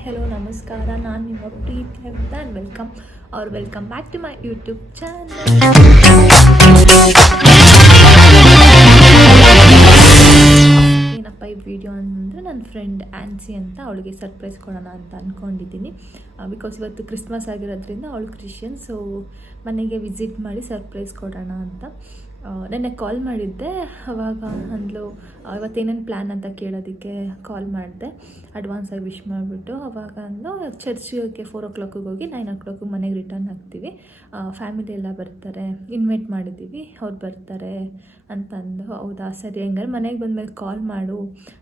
Hi hello ನಮಸ್ಕಾರ, ನಾನು ನಿಮ್ಮ ಪ್ರೀತಿಯ Vidhan. Welcome back to my YouTube channel. ಏನಪ್ಪ ಈ ವಿಡಿಯೋ ಅಂದರೆ, ನನ್ನ ಫ್ರೆಂಡ್ ಆ್ಯನ್ಸಿ ಅಂತ, ಅವಳಿಗೆ ಸರ್ಪ್ರೈಸ್ ಕೊಡೋಣ ಅಂತ ಅಂದ್ಕೊಂಡಿದ್ದೀನಿ. ಬಿಕಾಸ್ ಇವತ್ತು ಕ್ರಿಸ್ಮಸ್ ಆಗಿರೋದ್ರಿಂದ ಅವಳು ಕ್ರಿಶ್ಚಿಯನ್, ಸೊ ಮನೆಗೆ ವಿಸಿಟ್ ಮಾಡಿ ಸರ್ಪ್ರೈಸ್ ಕೊಡೋಣ ಅಂತ. ನೆನ್ನೆ ಕಾಲ್ ಮಾಡಿದ್ದೆ. ಅವಾಗ ಅಂದ್ಲು ಇವತ್ತೇನೇನು ಪ್ಲ್ಯಾನ್ ಅಂತ ಕೇಳೋದಕ್ಕೆ ಕಾಲ್ ಮಾಡಿದೆ. ಅಡ್ವಾನ್ಸಾಗಿ ವಿಶ್ ಮಾಡಿಬಿಟ್ಟು ಅವಾಗ ಅಂದು ಚರ್ಚಿಗೆ 4 o'clock ಹೋಗಿ 9 o'clock ಮನೆಗೆ ರಿಟರ್ನ್ ಆಗ್ತೀವಿ, ಫ್ಯಾಮಿಲಿ ಎಲ್ಲ ಬರ್ತಾರೆ, ಇನ್ವೈಟ್ ಮಾಡಿದ್ದೀವಿ, ಅವ್ರು ಬರ್ತಾರೆ ಅಂತಂದು. ಹೌದಾ ಸರಿ, ಹಂಗಾರೆ ಮನೆಗೆ ಬಂದಮೇಲೆ ಕಾಲ್ ಮಾಡು,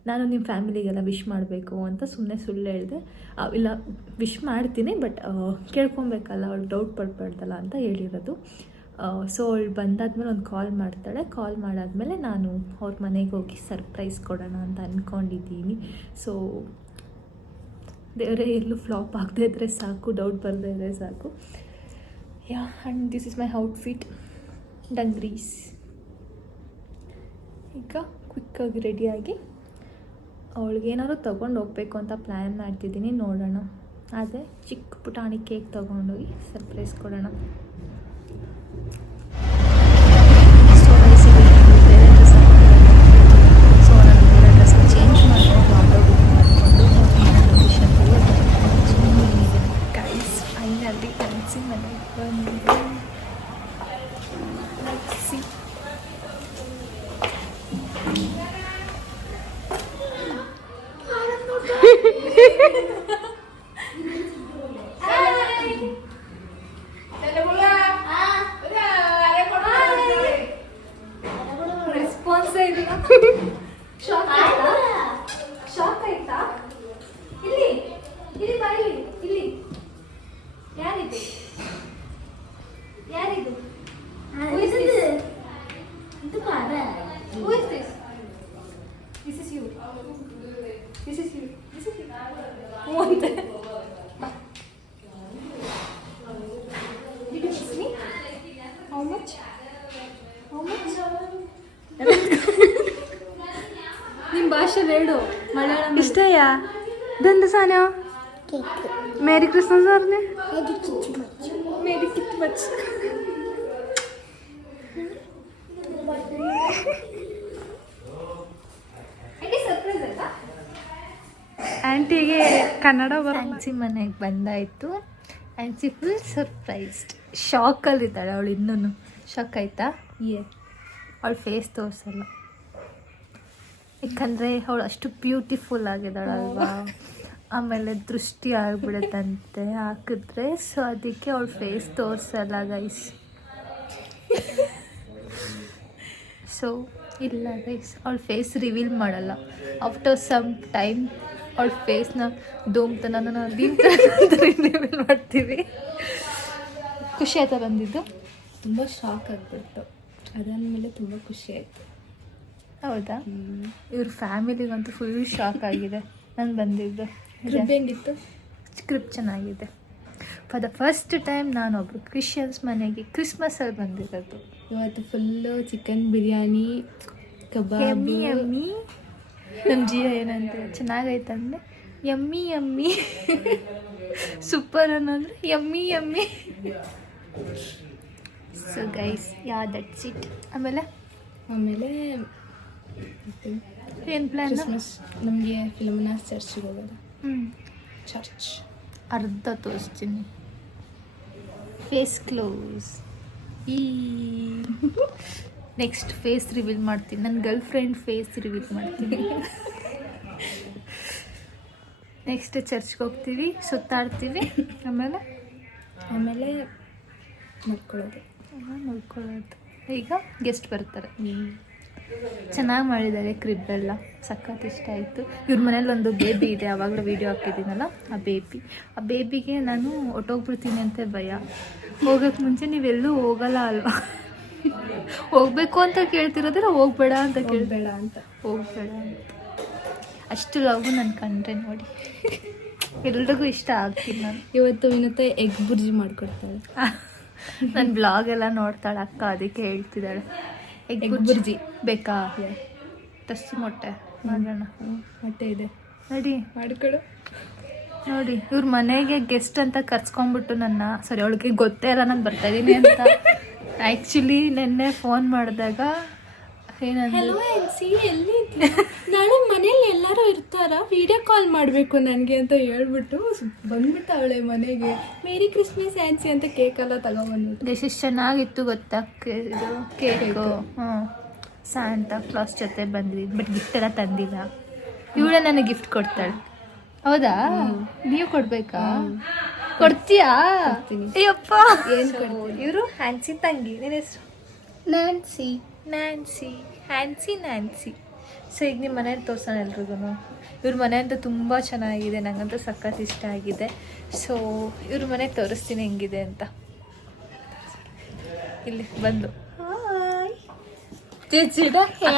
ನಾನು ನಿಮ್ಮ ಫ್ಯಾಮಿಲಿಗೆಲ್ಲ ವಿಶ್ ಮಾಡಬೇಕು ಅಂತ ಸುಮ್ಮನೆ ಸುಳ್ಳು ಹೇಳಿದೆ. ಇಲ್ಲ ವಿಶ್ ಮಾಡ್ತೀನಿ, ಬಟ್ ಕೇಳ್ಕೊಬೇಕಲ್ಲ, ಅವಳು ಡೌಟ್ ಪಡ್ಬಾರ್ದಲ್ಲ ಅಂತ ಹೇಳಿರೋದು. ಸೊ ಅವಳು ಬಂದಾದ್ಮೇಲೆ ಒಂದು ಕಾಲ್ ಮಾಡ್ತಾಳೆ. ಕಾಲ್ ಮಾಡಾದ್ಮೇಲೆ ನಾನು ಅವ್ರ ಮನೆಗೆ ಹೋಗಿ ಸರ್ಪ್ರೈಸ್ ಕೊಡೋಣ ಅಂತ ಅಂದ್ಕೊಂಡಿದ್ದೀನಿ. ಸೊ ದೇವರೇ ಎಲ್ಲೂ ಫ್ಲಾಪ್ ಆಗದೆ ಇದ್ದರೆ ಸಾಕು, ಡೌಟ್ ಬರದೇ ಇದ್ದರೆ ಸಾಕು. Yeah, and this is my outfit, dungarees. ಈಗ ಕ್ವಿಕ್ಕಾಗಿ ರೆಡಿಯಾಗಿ ಅವಳಿಗೆ ಏನಾದ್ರು ತೊಗೊಂಡು ಹೋಗ್ಬೇಕು ಅಂತ ಪ್ಲ್ಯಾನ್ ಮಾಡ್ತಿದ್ದೀನಿ. ನೋಡೋಣ, ಅದೇ ಚಿಕ್ಕ ಪುಟಾಣಿ ಕೇಕ್ ತೊಗೊಂಡೋಗಿ ಸರ್ಪ್ರೈಸ್ ಕೊಡೋಣ. ಶಾಕ್ ಆಯ್ತಾ? ಇಲ್ಲಿ ಬಾ, ಇಲ್ಲಿ ಯಾರಿದು? Who is this? This is you. Who want that? Did you kiss me? How much? ನಿಮ್ಮ ಭಾಷೆ ಹೇಳು, ಮಲಯಾಳಂ ഇഷ്ടയാ? ഇതെന്ത് സാധനം? മേരി ക്രിസ്മസ് പറഞ്ഞേ. ಮೇರಿ ಕಿತ್ ಮಚ್. ಆಂಟಿಗೆ ಕನ್ನಡ ಆ್ಯನ್ಸಿ ಮನೆಗೆ ಬಂದಾಯಿತು. ಆ್ಯನ್ಸಿ ಫುಲ್ ಸರ್ಪ್ರೈಸ್ಡ್, ಶಾಕಲ್ಲಿದ್ದಾಳೆ ಅವಳು. ಇನ್ನೂ ಶಾಕ್ ಆಯಿತಾ? ಅವಳ ಫೇಸ್ ತೋರಿಸಲ್ಲ, ಯಾಕಂದರೆ ಅವಳು ಅಷ್ಟು ಬ್ಯೂಟಿಫುಲ್ ಆಗಿದ್ದಾಳಲ್ವಾ. ಆಮೇಲೆ ದೃಷ್ಟಿ ಆಗಿಬಿಡುತ್ತಂತೆ ಹಾಕಿದ್ರೆ, ಸೊ ಅದಕ್ಕೆ ಅವಳು ಫೇಸ್ ತೋರಿಸಲ್ಲ ಗೈಸ್. ಸೊ ಇಲ್ಲ ಗೈಸ್, ಅವಳ ಫೇಸ್ ರಿವೀಲ್ ಮಾಡಲ್ಲ. ಆಫ್ಟರ್ ಸಮ್ ಟೈಮ್ ಅವಳ ಫೇಸ್ನ ರಿವೀಲ್ ಮಾಡ್ತೀವಿ. ಖುಷಿ ಆಯ್ತಾ ಬಂದಿದ್ದು? ತುಂಬ ಶಾಕ್ ಆಗಿಬಿಡ್ತು. ಅದಾದಮೇಲೆ ತುಂಬ ಖುಷಿ ಆಯಿತು. ಹೌದಾ? ಇವ್ರ ಫ್ಯಾಮಿಲಿಗಂತೂ ಫುಲ್ ಶಾಕ್ ಆಗಿದೆ ನಾನು ಬಂದಿದ್ದು. ಹೆಂಗಿತ್ತು? ಸ್ಕ್ರಿಪ್ಟ್ ಚೆನ್ನಾಗಿದೆ. ಫಾರ್ ದ ಫಸ್ಟ್ ಟೈಮ್ ನಾನೊಬ್ರು ಕ್ರಿಶ್ಚಿಯನ್ಸ್ ಮನೆಗೆ ಕ್ರಿಸ್ಮಸಲ್ಲಿ ಬಂದಿರೋದು. ಇವತ್ತು full chicken biryani, kebab. Yummy ನಮ್ಮ ಜೀವ ಏನಂತ ಚೆನ್ನಾಗೈತಂದರೆ ಯಮ್ಮಿ ಸೂಪರ್ ಅನ್ನೋದ್ರೆ yummy. So guys, that's it. ಆಮೇಲೆ ಏನು ಪ್ಲ್ಯಾನ್? ಕ್ರಿಸ್ಮಸ್ ನಮಗೆ ಫಿಲೋಮಿನಾ ಚರ್ಚಿಗೆ ಹೋಗೋದು. ಚರ್ಚ್ ಅರ್ಧ ತೋರಿಸ್ತೀನಿ. Face close. Next face reveal ಮಾಡ್ತೀನಿ, ನನ್ನ ಗರ್ಲ್ ಫ್ರೆಂಡ್ ಫೇಸ್ ರಿವೀಲ್ ಮಾಡ್ತೀನಿ. ನೆಕ್ಸ್ಟ್ ಚರ್ಚ್ಗೆ ಹೋಗ್ತೀವಿ, ಸುತ್ತಾಡ್ತೀವಿ, ಆಮೇಲೆ ಮಲ್ಕೊಳ್ಳೋದು. ಈಗ ಗೆಸ್ಟ್ ಬರ್ತಾರೆ. ಚೆನ್ನಾಗಿ ಮಾಡಿದ್ದಾರೆ, ಕ್ರಿಬ್ಬೆಲ್ಲ ಸಖತ್ ಇಷ್ಟ ಆಯಿತು. ಇವ್ರ ಮನೇಲಿ ಒಂದು ಬೇಬಿ ಇದೆ, ಆವಾಗಲೂ ವೀಡಿಯೋ ಹಾಕಿದ್ದೀನಲ್ಲ, ಆ ಬೇಬಿಗೆ ನಾನು ಹೊಟ್ಟೋಗ್ಬಿಡ್ತೀನಿ ಅಂತ ಭಯ. ಹೋಗೋಕ್ಕೆ ಮುಂಚೆ ನೀವೆಲ್ಲೂ ಹೋಗಲ್ಲ ಅಲ್ವಾ, ಹೋಗ್ಬೇಕು ಅಂತ ಕೇಳ್ತಿರೋದ್ರೆ ಹೋಗ್ಬೇಡ ಅಂತ ಹೋಗ್ಬೇಡ ಅಂತ. ಅಷ್ಟು ಲವ್ ನನ್ನ ಕಂಡ್ರೆ ನೋಡಿ ಎಲ್ರಿಗೂ ಇಷ್ಟ ಆಗ್ತೀನಿ. ನಾನು ಇವತ್ತು ವಿನತೆ ಎಗ್ ಬುರ್ಜಿ ಮಾಡಿಕೊಡ್ತಾಳೆ. ನನ್ನ ಬ್ಲಾಗ್ ಎಲ್ಲ ನೋಡ್ತಾಳೆ ಅಕ್ಕ, ಅದಕ್ಕೆ ಹೇಳ್ತಿದ್ದಾಳೆ ಎಗ್ ಬುರ್ಜಿ ಬೇಕಾ? ತರ್ಸಿ ಮೊಟ್ಟೆ ಮಾಡೋಣ. ಮೊಟ್ಟೆ ಇದೆ, ನಡಿ ಮಾಡಿಕೊಡು. ನೋಡಿ ಇವ್ರ ಮನೆಗೆ ಗೆಸ್ಟ್ ಅಂತ ಕರ್ಸ್ಕೊಂಡ್ಬಿಟ್ಟು ನನ್ನ ಸರಿ ಅವಳಿಗೆ ಗೊತ್ತೇ ಇಲ್ಲ ನಾನು ಬರ್ತಾ ಇದ್ದೀನಿ ಅಂತ. ಆ್ಯಕ್ಚುಲಿ ನಿನ್ನೆ ಫೋನ್ ಮಾಡಿದಾಗ ಏನಂದ್ರೆ ಹಲೋ ಆನ್ಸಿ ಎಲ್ಲಿ ನಾಳೆ ಮನೇಲಿ ಎಲ್ಲರೂ ಇರ್ತಾರ ವಿಡಿಯೋ ಕಾಲ್ ಮಾಡಬೇಕು ನನಗೆ ಅಂತ ಹೇಳ್ಬಿಟ್ಟು ಬಂದ್ಬಿಟ್ಟು ಅವಳೆ ಮನೆಗೆ ಮೇರಿ ಕ್ರಿಸ್ಮಸ್ ಆನ್ಸಿ ಅಂತ ಕೇಕ್ ಎಲ್ಲ ತಗೊಂಡ್ಬಂದ್ಬಿಟ್ಟು ಎಷ್ಟು ಚೆನ್ನಾಗಿತ್ತು ಗೊತ್ತಾ ಇದು ಕೇಕು. ಹ್ಞೂ ಸ್ಯಾಂಟಾ ಕ್ಲಾಸ್ ಜೊತೆ ಬಂದ್ವಿ ಬಟ್ ಗಿಫ್ಟ್ ಎಲ್ಲ ತಂದಿಲ್ಲ. ಇವಳೇ ನನಗೆ ಗಿಫ್ಟ್ ಕೊಡ್ತಾಳೆ. ಹೌದಾ? ನೀವು ಕೊಡ್ಬೇಕಾ? ಕೊಡ್ತೀಯಾ? ಅಯ್ಯಪ್ಪ ಇವರು ಹ್ಯಾನ್ಸಿ ತಂಗಿ. ನಿನ್ನ ಹೆಸರು? ನ್ಯಾನ್ಸಿ. ನ್ಯಾನ್ಸಿ. ನ್ಯಾನ್ಸಿ. ಸೊ ಈಗ ನಿಮ್ಮ ಮನೇಲಿ ತೋರ್ಸೋಣ ಎಲ್ರಿಗೂ. ಇವ್ರ ಮನೆ ಅಂತೂ ತುಂಬ ಚೆನ್ನಾಗಿದೆ, ನಂಗಂತೂ ಸಖತ್ ಇಷ್ಟ ಆಗಿದೆ. ಸೊ ಇವ್ರ ಮನೆ ತೋರಿಸ್ತೀನಿ ಹೆಂಗಿದೆ ಅಂತ. ಇಲ್ಲಿ ಬಂದು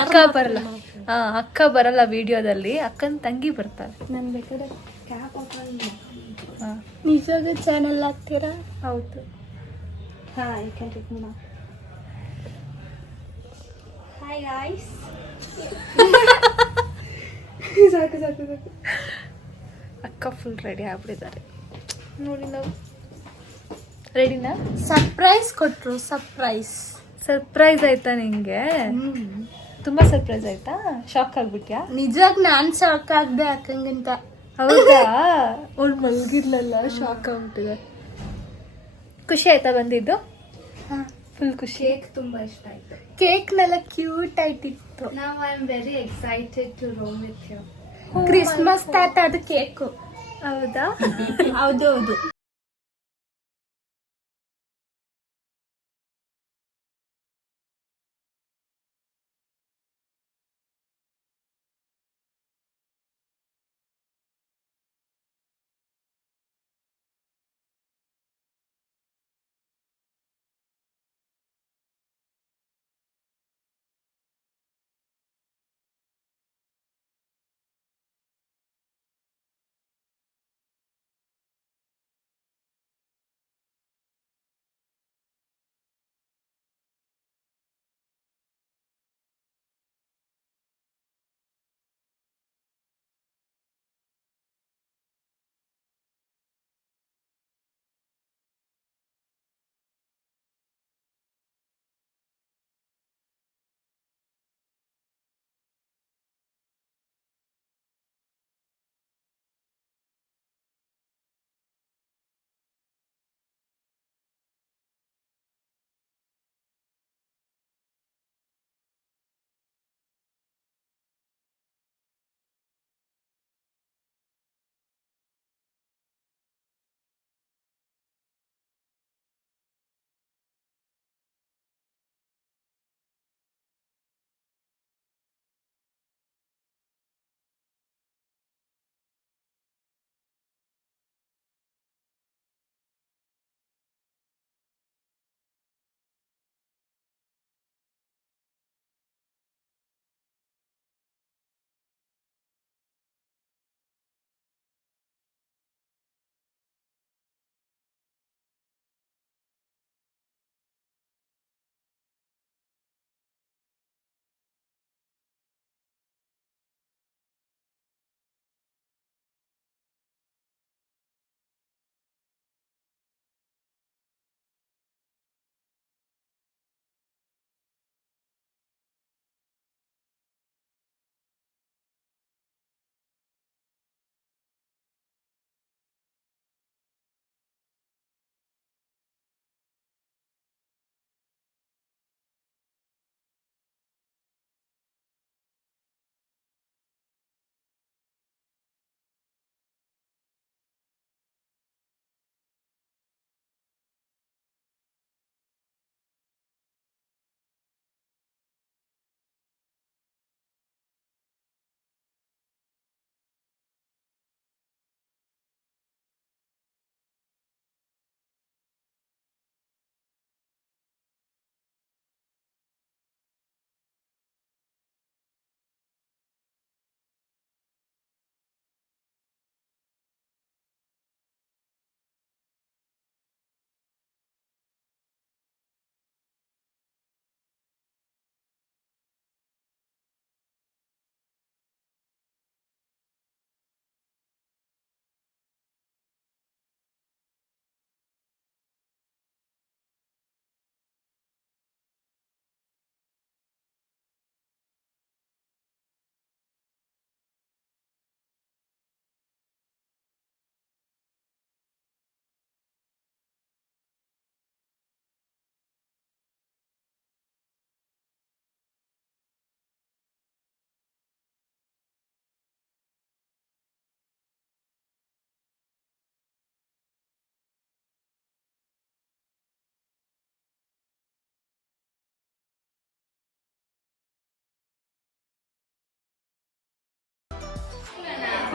ಅಕ್ಕ ಬರಲ್ಲ. ಅಕ್ಕ ಬರಲ್ಲ ವಿಡಿಯೋದಲ್ಲಿ, ಅಕ್ಕನ ತಂಗಿ ಬರ್ತಾರೆ. ನಾನು ಬೇಕಾದ್ರೆ ಕ್ಯಾಪ್ ಹಾಕೊಂಡು ಹಾಂ ನಿಜವಾದ ಚಾನಲ್ ಹಾಕ್ತೀರಾ? ಹೌದು. Hi hi guys. ಸಾಕು ಅಕ್ಕ ಫುಲ್ ರೆಡಿ ಆಗ್ಬಿಟ್ಟಿದ್ದಾರೆ ನೋಡಿ. ನಾವು ರೆಡಿನಾ? ಸರ್ಪ್ರೈಸ್ ಕೊಟ್ರು. ಸರ್ಪ್ರೈಸ್ ಆಯ್ತಾ ನಿಂಗೆ? ತುಂಬಾ ಸರ್ಪ್ರೈಸ್ ಆಯ್ತಾ? ಶಾಕ್ ಆಗ್ಬಿಟ್ಯಾ? ನಿಜವಾಗ ನಾನ್ ಶಾಕ್ ಆಗ್ದೆ ಅಕ್ಕಂಗಂತ. ಹೌದಾ? ಅವಳು ಮಲ್ಗಿರ್ಲಲ್ಲ, ಶಾಕ್ ಆಗ್ಬಿಟ್ಟಿದೆ. ಖುಷಿ ಆಯ್ತಾ ಬಂದಿದ್ದು? ಫುಲ್ ಖುಷಿ. ಕೇಕ್ ತುಂಬಾ ಇಷ್ಟ ಆಯ್ತು. ಕೇಕ್ನೆಲ್ಲ cute ಆಯ್ತಿತ್ತು. Now I am very excited to roam with you. Christmas ತಾತ ಅದು ಕೇಕು. ಹೌದಾ? ಹೌದು.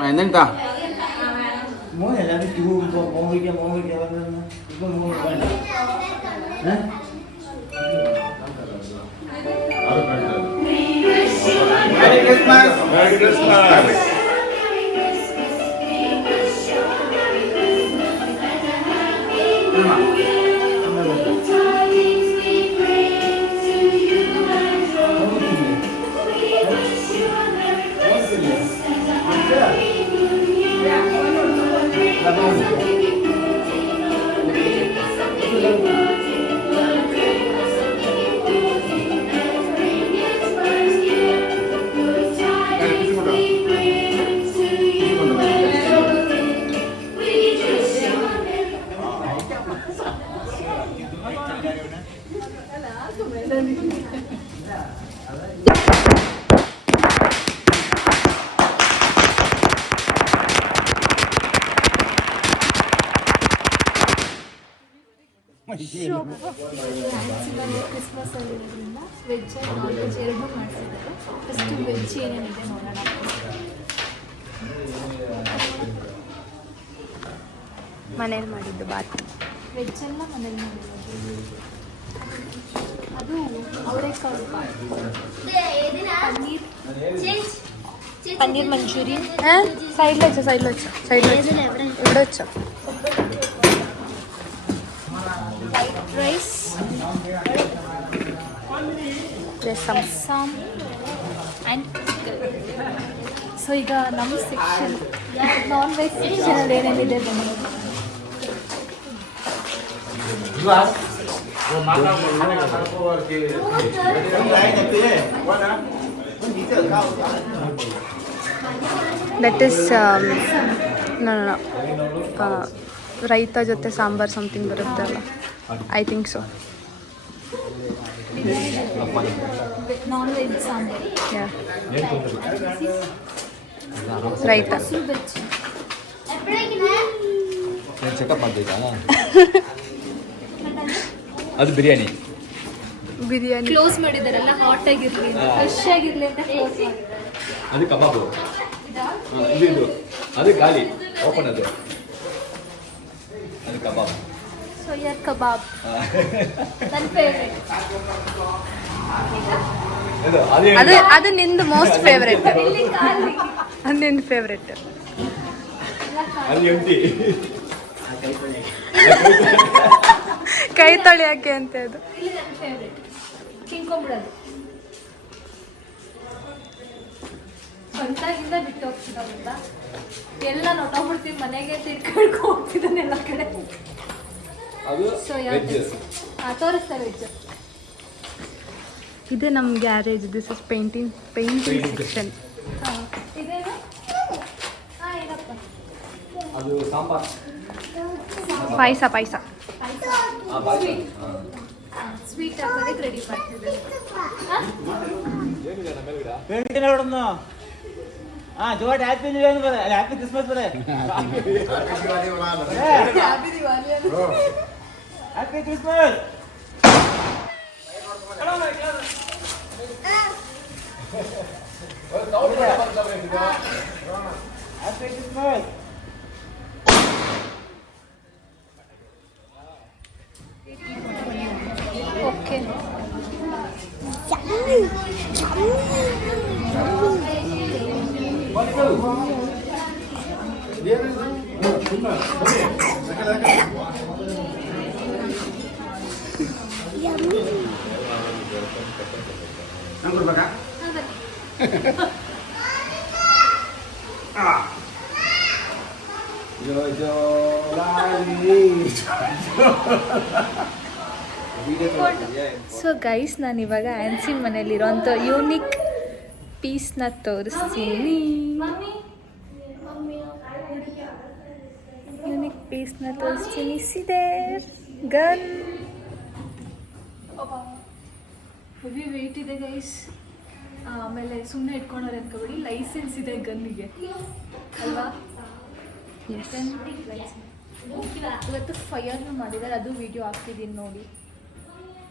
ಎಂತೆಂತ Merry Christmas. ಕ್ರಿಸ್ಮಸ್ ಆಗಿರೋದ್ರಿಂದ ವೆಜ್ ನಾನ್ ವೆಜ್ ಎರಡೂ ಮಾಡಿಸಿದ್ದಾರೆ. ಫಸ್ಟ್ ವೆಜ್ ಏನೇನಿದೆ ನೋಡೋಣ. ಮನೇಲಿ ಮಾಡಿದ್ದು ಬಾತ್. ವೆಜ್ ಎಲ್ಲ ಮನೇಲಿ ಮಾಡಿರೋದು. ಅದು ಅವರೆಕಾಳು ಬಾತ್, ಪನ್ನೀರ್ ಮಂಚೂರಿಯನ್, సైడ్లో వచ్చా ఇప్పుడు వచ్చా ವೈಟ್ ರೈಸ್, రసం. ಆ್ಯಂಡ್ ಸೊ ಈಗ ನಮ್ಮ ಸೆಕ್ಷನ್ ನಾನ್ ವೆಜ್ ಸೆಕ್ಷನಲ್ಲಿ ಏನೇನಿದೆ ಬನ್ನಿ. ದಟ್ ಇಸ್ ರೈತ ಜೊತೆ ಸಾಂಬಾರ್ ಸಮಥಿಂಗ್ ಬರುತ್ತೆ ಅಲ್ಲ, I think so. Non veg sambar, ರೈತ. ವೆಜ್ ಚೆಕಪ್ ಮಾಡ್ಬೇಕಾ? ಅದು ಬಿರಿಯಾನಿ ಕ್ಲೋಸ್ ಮಾಡಿದಾರಲ್ಲ, ಹಾಟ್ ಆಗಿರ್ಲಿ, ಫ್ರೆಶ್ ಆಗಿರ್ಲಿ ಅಂತ ಕ್ಲೋಸ್ ಮಾಡಿ. ಅದು ಕಬಾಬು, ಇದು ಅದು ಖಾಲಿ ಓಪನ್, ಅದು ಕಬಾಬ್. ಸೋಯಾ ಕಬಾಬ್ ನನ್ನ ಫೇವ್ರೆಟ್. ಅದು ನಿಂದು ಮೋಸ್ಟ್ ಫೇವ್ರೆಟ್. ಅದು ನಿಂದು ಫೇವ್ರೆಟ್. ಕೈ ತೊಳೆಯೋಕೆ ಅಂತ ಅದು. ಇಲ್ಲಿ ನನ್ನ ಫೇವ್ರೆಟ್. ತಿನ್ಕೊಂಬಿಡೋದು ಬಂದಾಗಿಂದ ಬಿಟ್ಟು ಹೋಗ್ತಿದ್ದಾಗಂತ ಎಲ್ಲ ನೋಡೋಗ್ಬಿಡ್ತೀವಿ, ಮನೆಗೆ ತಿರ್ಕೊಂಡು ಹೋಗ್ತಿದ್ದಾನೆ ಎಲ್ಲ ಕಡೆ. ಸೋಯಾ ತೋರಿಸ್ತಾರೆ ವೆಜ್. ಇದೆ ನಮ್ಮ garage. This is painting section. ಇದೇನು? ಏನಪ್ಪ ಅದು ಸಾಂಬಾರ್, ಪಾಯಸ. ಸ್ವೀಟ್ ಹಾಕೋದಕ್ಕೆ ರೆಡಿ ಮಾಡ್ತಿದ್ದಾರೆ. ಜೋಟ್ ಹ್ಯಾಪಿ ನ್ಯೂ ಇಯರ್ ಬರ, ಹ್ಯಾಪಿ ಕ್ರಿಸ್ಮಸ್ ಬರ, happy Christmas. Happy Christmas. Okay. So guys, ನಾನು ಇವಾಗ ಆ್ಯನ್ಸಿನ್ ಮನೇಲಿರೋಂಥ ಯೂನಿಕ್ ಪೀಸ್ನ ತೋರಿಸ್ತೀನಿ. ಯೂನಿಕ್ ಪೀಸ್ನ ತೋರಿಸ್ತೀನಿ. ಸಿದೇರ್ ಗನ್ ಹೆವಿ ವೆಯ್ಟ್ ಇದೆ ಗೈಸ್. ಆಮೇಲೆ ಸುಮ್ಮನೆ ಇಟ್ಕೊಂಡವ್ರೆ ಅನ್ಕೋಬೇಡಿ, ಲೈಸೆನ್ಸ್ ಇದೆ ಗನ್ನಿಗೆ ಅಲ್ವಾ? ಇವತ್ತು ಫೈರ್ನು ಮಾಡಿದ್ದಾರೆ, ಅದು ವಿಡಿಯೋ ಹಾಕ್ತಿದ್ದೀನಿ ನೋಡಿ.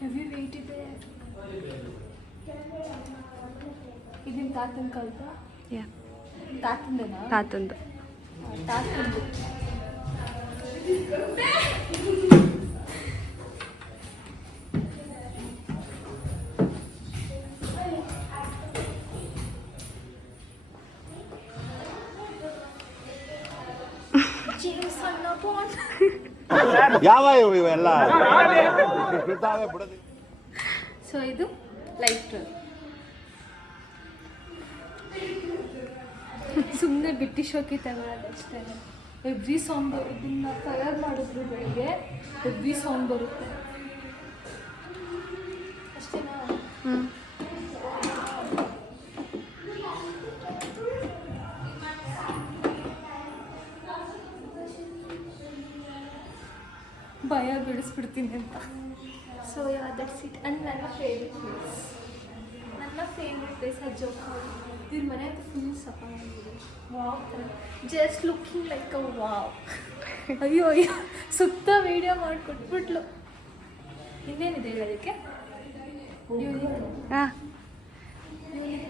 ಹೆವಿ ವೆಯ್ಟ್ ಇದೆ. ಇದನ್ನ ತಾತನ ಕಲ್ತ ತಾತಂದೇನಾ? ತಾತಂದು. ತಾತಂದು. ಯಾವ ಇವೆಲ್ಲ ಬಿಡೋದು. ಸೊ ಇದು ಲೈಟ್ರ್. ಸುಮ್ಮನೆ ಬಿಟ್ಟಿ ಶೋಕಿ ತಗೊಳ್ಳೋದು ಅಷ್ಟೇ. ಎವ್ರಿ ಸೌಂಡ್ ಬರುತ್ತೆ. ಇದನ್ನ ಫೈರ್ ಮಾಡಿದ್ರು ಬೆಳಿಗ್ಗೆ ಎವ್ರಿ ಸೌಂಡ್ ಬರುತ್ತೆ ಅಷ್ಟೇನಾ? ಭಯ ಬಿಡಿಸ್ಬಿಡ್ತೀನಿ ಅಂತ. So that's it. ಆ್ಯಂಡ್ ನನ್ನ ಫೇವ್ರೆಟ್ ಪ್ಲೇಸ್ ಅಜ್ಜೋಕ. ಇವ್ರ ಮನೆ ಫುಲ್ ಸಫಾಗಿದೆ. Wow, just looking like a wow. ಅಯ್ಯೋ ಸುತ್ತ ವೀಡಿಯೋ ಮಾಡಿಕೊಟ್ಬಿಟ್ಲು. ಇನ್ನೇನಿದೆ ಹೇಳೋದಕ್ಕೆ?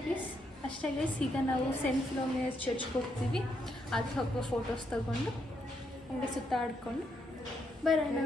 ಪ್ಲೀಸ್ ಅಷ್ಟೇ ಗೈಸ್. ಈಗ ನಾವು ಸೆಂಟ್ ಫಿಲೋಮಿನಾ ಚರ್ಚ್ಗೆ ಹೋಗ್ತೀವಿ. ಅದು ಸ್ವಲ್ಪ ಫೋಟೋಸ್ ತಗೊಂಡು ಹಂಗೆ ಸುತ್ತಾಡ್ಕೊಂಡು ಬರೋಣ.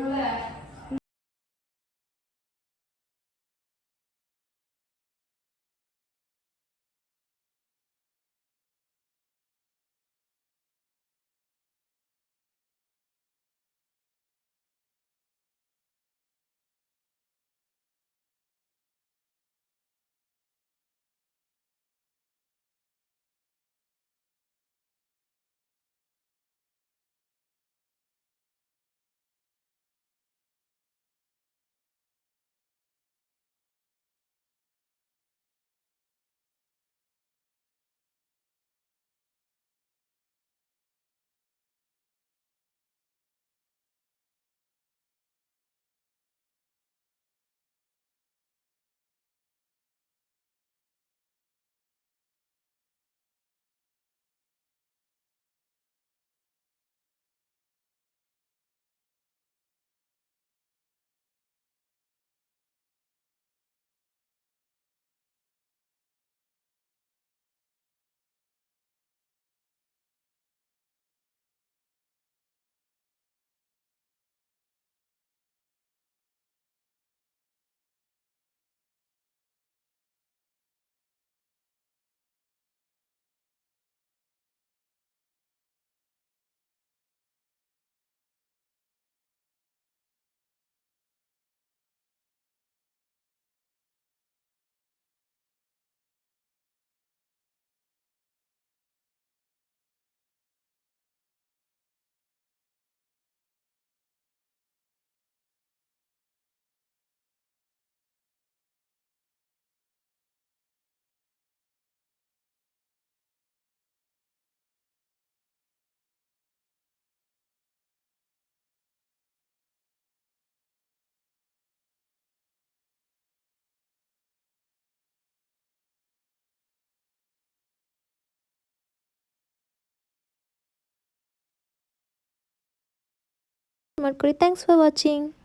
ಮಾಡ್ಕೊಳ್ಳಿ. Thanks for watching.